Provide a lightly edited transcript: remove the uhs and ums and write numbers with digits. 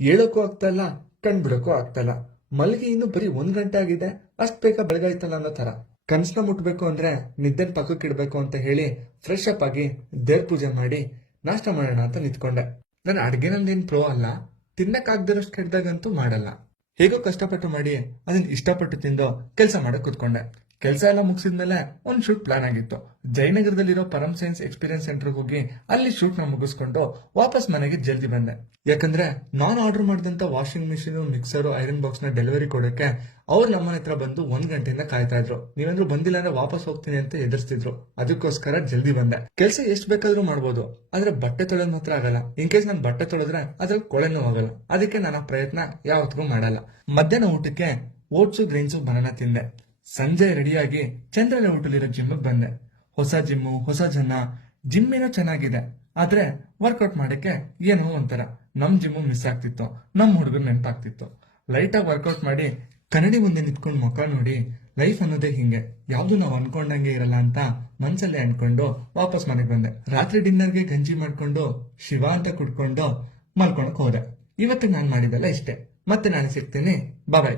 ಹೇಳೋಕ್ಕೂ ಆಗ್ತಾ ಇಲ್ಲ, ಕಣ್ಬಿಡೋಕ್ಕೂ ಆಗ್ತಾ ಇಲ್ಲ. ಮಲ್ಗಿ ಇನ್ನು ಬರೀ 1 ಗಂಟೆ ಆಗಿದೆ, ಅಷ್ಟ್ ಬೇಗ ಬೆಳಗಾಯ್ತಲ್ಲ ಅನ್ನೋ ತರ. ಕನ್ಸ್ನ ಮುಟ್ಬೇಕು ಅಂದ್ರೆ ನಿದ್ದೆನ್ ಪಕ್ಕಕ್ಕಿಡ್ಬೇಕು ಅಂತ ಹೇಳಿ ಫ್ರೆಶ್ ಅಪ್ ಆಗಿ ದೇವ್ರ ಪೂಜೆ ಮಾಡಿ ನಾಷ್ಟ ಮಾಡೋಣ ಅಂತ ನಿಂತ್ಕೊಂಡೆ. ನಾನು ಅಡ್ಗೆನಲ್ಲೇನ್ ಪ್ರೋ ಅಲ್ಲ, ತಿನ್ನಕ್ಕಾಗ್ದಿರೋಷ್ಟು ಕೆಡ್ದಾಗಂತೂ ಮಾಡಲ್ಲ. ಹೇಗೋ ಕಷ್ಟಪಟ್ಟು ಮಾಡಿ ಅದನ್ನ ಇಷ್ಟಪಟ್ಟು ತಿಂದು ಕೆಲಸ ಮಾಡಕ್ ಕುತ್ಕೊಂಡೆ. ಕೆಲಸ ಎಲ್ಲ ಮುಗಿಸಿದ್ಮೇಲೆ ಒಂದ್ ಶೂಟ್ ಪ್ಲಾನ್ ಆಗಿತ್ತು. ಜಯನಗರದಲ್ಲಿರೋ ಪರಂ ಸೈನ್ಸ್ ಎಕ್ಸ್ಪೀರಿಯನ್ಸ್ ಸೆಂಟರ್ಗೆ ಹೋಗಿ ಅಲ್ಲಿ ಶೂಟ್ ನ ಮುಗಿಸ್ಕೊಂಡು ವಾಪಸ್ ಮನೆಗೆ ಜಲ್ದಿ ಬಂದೆ. ಯಾಕಂದ್ರೆ ನಾನು ಆರ್ಡರ್ ಮಾಡಿದಂತ washing machine, mixer, iron box ನ ಡೆಲಿವರಿ ಕೊಡೋಕೆ ಅವ್ರು ನಮ್ಮನೆ ಹತ್ರ ಬಂದು 1 ಗಂಟೆಯಿಂದ ಕಾಯ್ತಾ ಇದ್ರು. ನೀವೇಂದ್ರೂ ಬಂದಿಲ್ಲ ಅಂದ್ರೆ ವಾಪಸ್ ಹೋಗ್ತೀನಿ ಅಂತ ಎದುರಿಸ್ತಿದ್ರು. ಅದಕ್ಕೋಸ್ಕರ ಜಲ್ದಿ ಬಂದೆ. ಕೆಲಸ ಎಷ್ಟು ಬೇಕಾದ್ರೂ ಮಾಡ್ಬೋದು, ಆದ್ರೆ ಬಟ್ಟೆ ತೊಳೆದ್ ಮಾತ್ರ ಆಗಲ್ಲ. ಇನ್ ಕೇಸ್ ನಾನು ಬಟ್ಟೆ ತೊಳೆದ್ರೆ ಅದ್ರಲ್ಲಿ ಕೊಳೆನೂ ಆಗಲ್ಲ. ಅದಕ್ಕೆ ನಾನು ಆ ಪ್ರಯತ್ನ ಯಾವತ್ತಿಗೂ ಮಾಡಲ್ಲ. ಮಧ್ಯಾಹ್ನ ಊಟಕ್ಕೆ ಓಟ್ಸು, ಗ್ರೈನ್ಸು, ಬನಾನ ತಿಂದೆ. ಸಂಜೆ ರೆಡಿಯಾಗಿ ಚಂದ್ರನ ಹೋಟೆಲಿರೋ ಜಿಮ್ಗೆ ಬಂದೆ. ಹೊಸ ಜಿಮ್ಮು, ಹೊಸ ಜನ. ಜಿಮ್ ಏನೋ ಚೆನ್ನಾಗಿದೆ, ಆದ್ರೆ ವರ್ಕೌಟ್ ಮಾಡಕ್ಕೆ ಏನೋ ಒಂಥರ. ನಮ್ ಜಿಮ್ಮು ಮಿಸ್ ಆಗ್ತಿತ್ತು, ನಮ್ ಹುಡುಗರು ನೆನಪಾಗ್ತಿತ್ತು. ಲೈಟ್ ಆಗಿ ವರ್ಕೌಟ್ ಮಾಡಿ ಕನ್ನಡಿ ಮುಂದೆ ನಿಂತ್ಕೊಂಡು ಮುಖ ನೋಡಿ, ಲೈಫ್ ಅನ್ನೋದೇ ಹಿಂಗೆ, ಯಾವ್ದು ನಾವು ಅನ್ಕೊಂಡಂಗೆ ಇರಲ್ಲ ಅಂತ ಮನ್ಸಲ್ಲೇ ಅನ್ಕೊಂಡು ವಾಪಸ್ ಮನೆಗೆ ಬಂದೆ. ರಾತ್ರಿ ಡಿನ್ನರ್ಗೆ ಗಂಜಿ ಮಾಡ್ಕೊಂಡು ಶಿವ ಅಂತ ಕುಡ್ಕೊಂಡು ಮಲ್ಕೊಳಕ್ ಹೋದೆ. ಇವತ್ತು ನಾನ್ ಮಾಡಿದೆಲ್ಲ ಇಷ್ಟೇ. ಮತ್ತೆ ನಾನು ಸಿಗ್ತೀನಿ. ಬಾಯ್.